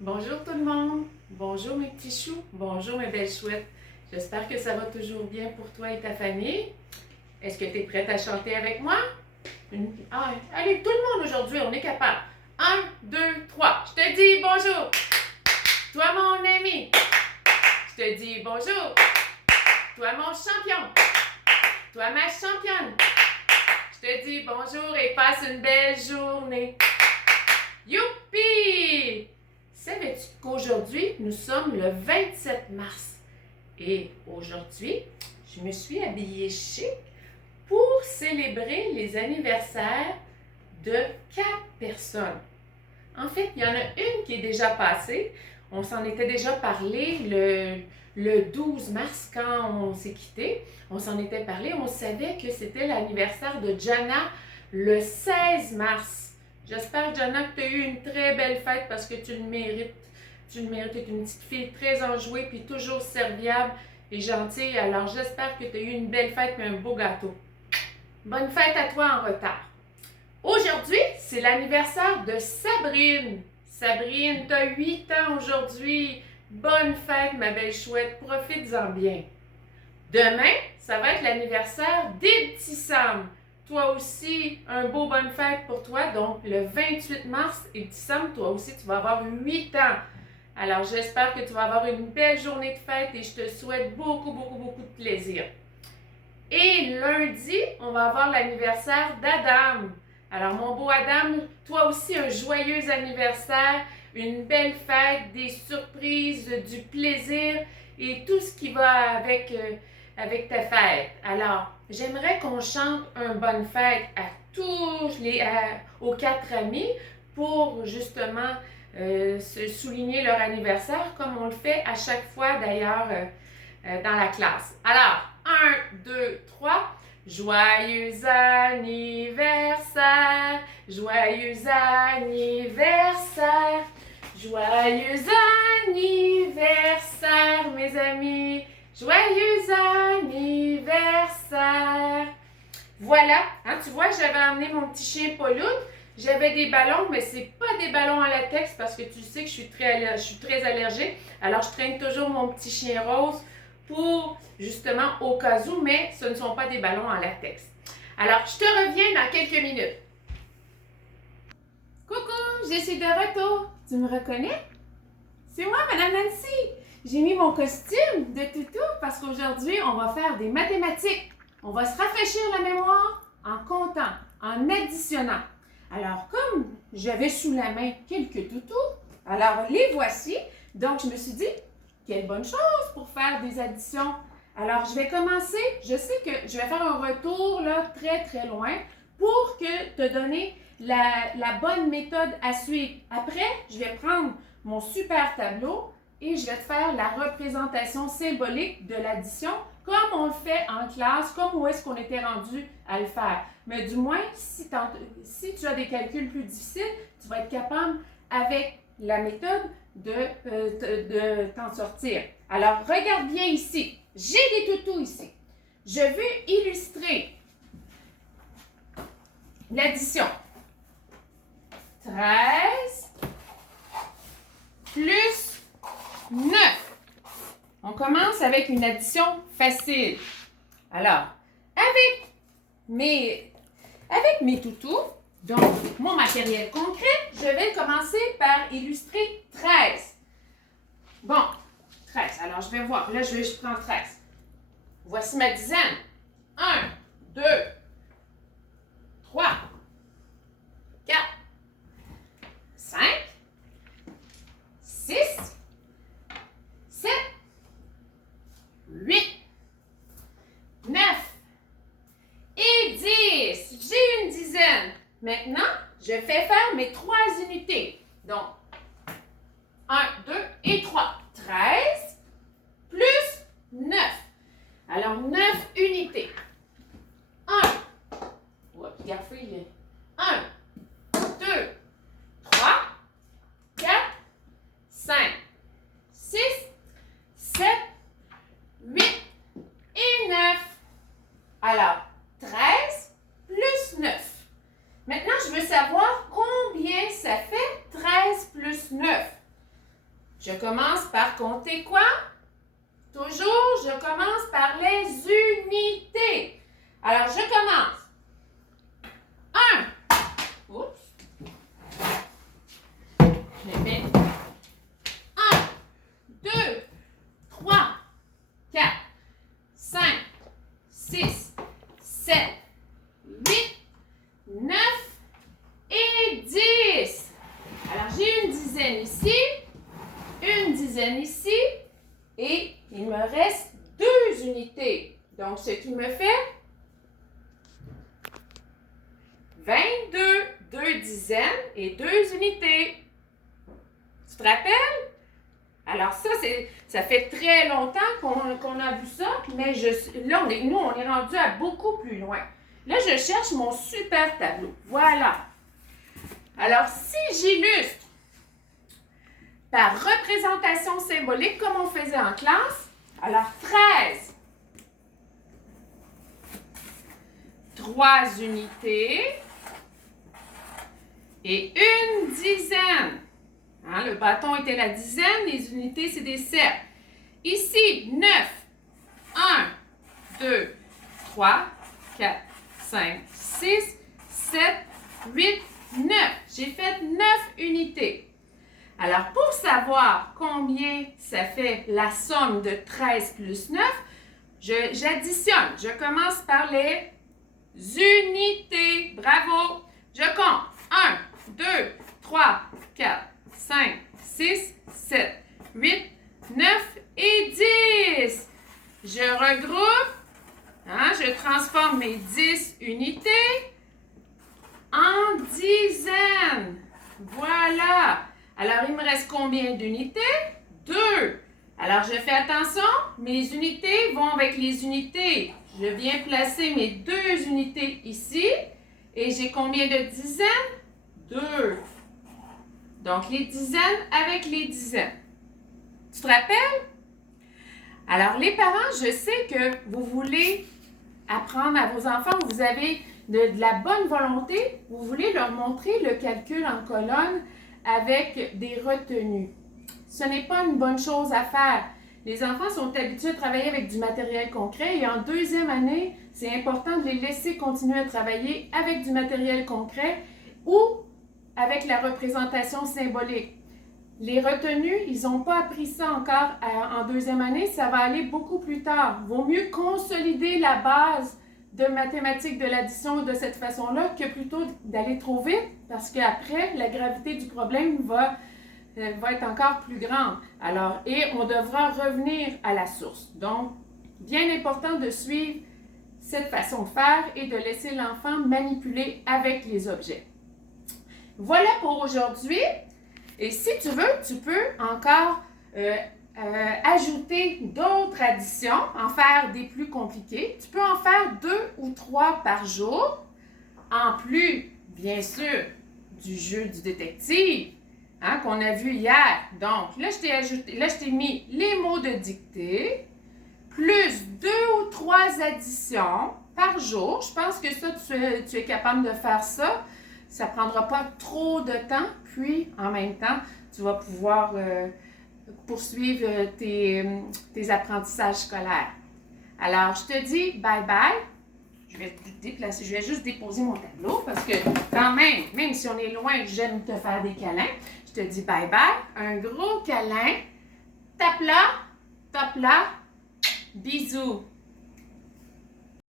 Bonjour tout le monde, bonjour mes petits choux, bonjour mes belles chouettes. J'espère que ça va toujours bien pour toi et ta famille. Est-ce que tu es prête à chanter avec moi? Allez, tout le monde aujourd'hui, on est capable. 1, 2, 3. Je te dis bonjour. Toi mon ami. Je te dis bonjour. Toi mon champion. Toi ma championne. Je te dis bonjour et passe une belle journée. Youpi! Savais-tu qu'aujourd'hui, nous sommes le 27 mars? Et aujourd'hui, je me suis habillée chic pour célébrer les anniversaires de 4 personnes. En fait, il y en a une qui est déjà passée. On s'en était déjà parlé le 12 mars quand on s'est quitté. On s'en était parlé. On savait que c'était l'anniversaire de Jana le 16 mars. J'espère, Jana, que tu as eu une très belle fête parce que tu le mérites. Tu le mérites. Tu es une petite fille très enjouée puis toujours serviable et gentille. Alors, j'espère que tu as eu une belle fête et un beau gâteau. Bonne fête à toi en retard. Aujourd'hui, c'est l'anniversaire de Sabrine. Sabrine, tu as 8 ans aujourd'hui. Bonne fête, ma belle chouette. Profites-en bien. Demain, ça va être l'anniversaire d'Ibtissam. Toi aussi, un beau bonne fête pour toi. Donc, le 28 mars, Ibtissam, toi aussi, tu vas avoir 8 ans. Alors, j'espère que tu vas avoir une belle journée de fête et je te souhaite beaucoup, beaucoup, beaucoup de plaisir. Et lundi, on va avoir l'anniversaire d'Adam. Alors, mon beau Adam, toi aussi, un joyeux anniversaire, une belle fête, des surprises, du plaisir et tout ce qui va avec ta fête. Alors, j'aimerais qu'on chante un bonne fête à aux 4 amis pour justement se souligner leur anniversaire, comme on le fait à chaque fois d'ailleurs dans la classe. Alors, 1, 2, 3. Joyeux anniversaire, joyeux anniversaire, joyeux anniversaire, mes amis, joyeux anniversaire. Voilà, hein, tu vois, j'avais amené mon petit chien Pauloune. J'avais des ballons, mais c'est pas des ballons en latex parce que tu sais que je suis très allergique. Alors, je traîne toujours mon petit chien rose pour justement au cas où, mais ce ne sont pas des ballons en latex. Alors, je te reviens dans quelques minutes. Coucou, je suis de retour. Tu me reconnais? C'est moi, Madame Nancy. J'ai mis mon costume de toutou parce qu'aujourd'hui, on va faire des mathématiques. On va se rafraîchir la mémoire en comptant, en additionnant. Alors, comme j'avais sous la main quelques toutous, alors les voici. Donc, je me suis dit, quelle bonne chose pour faire des additions. Alors, je vais commencer. Je sais que je vais faire un retour là, très, très loin pour te donner la bonne méthode à suivre. Après, je vais prendre mon super tableau et je vais te faire la représentation symbolique de l'addition comme on le fait en classe, comme où est-ce qu'on était rendu à le faire. Mais du moins, si tu as des calculs plus difficiles, tu vas être capable, avec la méthode, de t'en sortir. Alors, regarde bien ici. J'ai des toutous ici. Je veux illustrer l'addition. 13 plus 9. On commence avec une addition facile. Alors, avec mes toutous, donc mon matériel concret, je vais commencer par illustrer 13. Bon, 13. Alors, je vais voir. Là, je prends 13. Voici ma dizaine. 1, 2, 3, 4, 5, 6, 7, 8, 9 et 10. J'ai une dizaine. Maintenant, je fais faire mes 3 unités. Donc, 1, 2 et 3. 13 plus 9. Alors, 9 unités. 1. Oups, gafouille. 1, 2, 3, 4, 5, 6, 7, 8 et 9. Alors, 13 plus 9. Maintenant, je veux savoir combien ça fait 13 plus 9. Je commence par compter quoi? Toujours, je commence par les unités. Alors, je commence. 1. Oups. Je les mets. 1, 2, 3, 4, 5, 6, 7, 8, 9 et 10. Alors, j'ai une dizaine ici, une dizaine ici, et il me reste 2 unités. Donc, ce qui me fait 22, 2 dizaines et 2 unités. Tu te rappelles? Alors ça fait très longtemps qu'on a vu ça, mais là, nous, on est rendu à beaucoup plus loin. Là, je cherche mon super tableau. Voilà. Alors, si j'illustre par représentation symbolique, comme on faisait en classe, alors 13, 3 unités et une dizaine. Hein, le bâton était la dizaine, les unités, c'est des cercles. Ici, 9, 1, 2, 3, 4, 5, 6, 7, 8, 9. J'ai fait 9 unités. Alors, pour savoir combien ça fait la somme de 13 plus 9, j'additionne. Je commence par les unités. Bravo! Je compte. 1, 2, 3, 4, 5, 6, 7, 8, 9 et 10. Je regroupe, hein, je transforme mes 10 unités en dizaines. Voilà. Alors, il me reste combien d'unités? 2. Alors, je fais attention, mes unités vont avec les unités. Je viens placer mes 2 unités ici. Et j'ai combien de dizaines? 2. Donc, les dizaines avec les dizaines. Tu te rappelles? Alors, les parents, je sais que vous voulez apprendre à vos enfants, vous avez de la bonne volonté, vous voulez leur montrer le calcul en colonne avec des retenues. Ce n'est pas une bonne chose à faire. Les enfants sont habitués à travailler avec du matériel concret et en 2e année, c'est important de les laisser continuer à travailler avec du matériel concret ou avec la représentation symbolique. Les retenues, ils n'ont pas appris ça encore en 2e année, ça va aller beaucoup plus tard. Vaut mieux consolider la base de mathématiques de l'addition de cette façon-là que plutôt d'aller trop vite parce qu'après, la gravité du problème va être encore plus grande. Alors, et on devra revenir à la source. Donc, bien important de suivre cette façon de faire et de laisser l'enfant manipuler avec les objets. Voilà pour aujourd'hui. Et si tu veux, tu peux encore ajouter d'autres additions, en faire des plus compliquées. Tu peux en faire 2 ou 3 par jour, en plus, bien sûr, du jeu du détective, hein, qu'on a vu hier. Donc, là, je t'ai mis les mots de dictée, plus 2 ou 3 additions par jour. Je pense que ça, tu es capable de faire ça. Ça ne prendra pas trop de temps, puis en même temps, tu vas pouvoir poursuivre tes apprentissages scolaires. Alors, je te dis bye-bye. Je vais juste déposer mon tableau parce que quand même si on est loin, j'aime te faire des câlins. Je te dis bye-bye, un gros câlin. Tape là, bisous.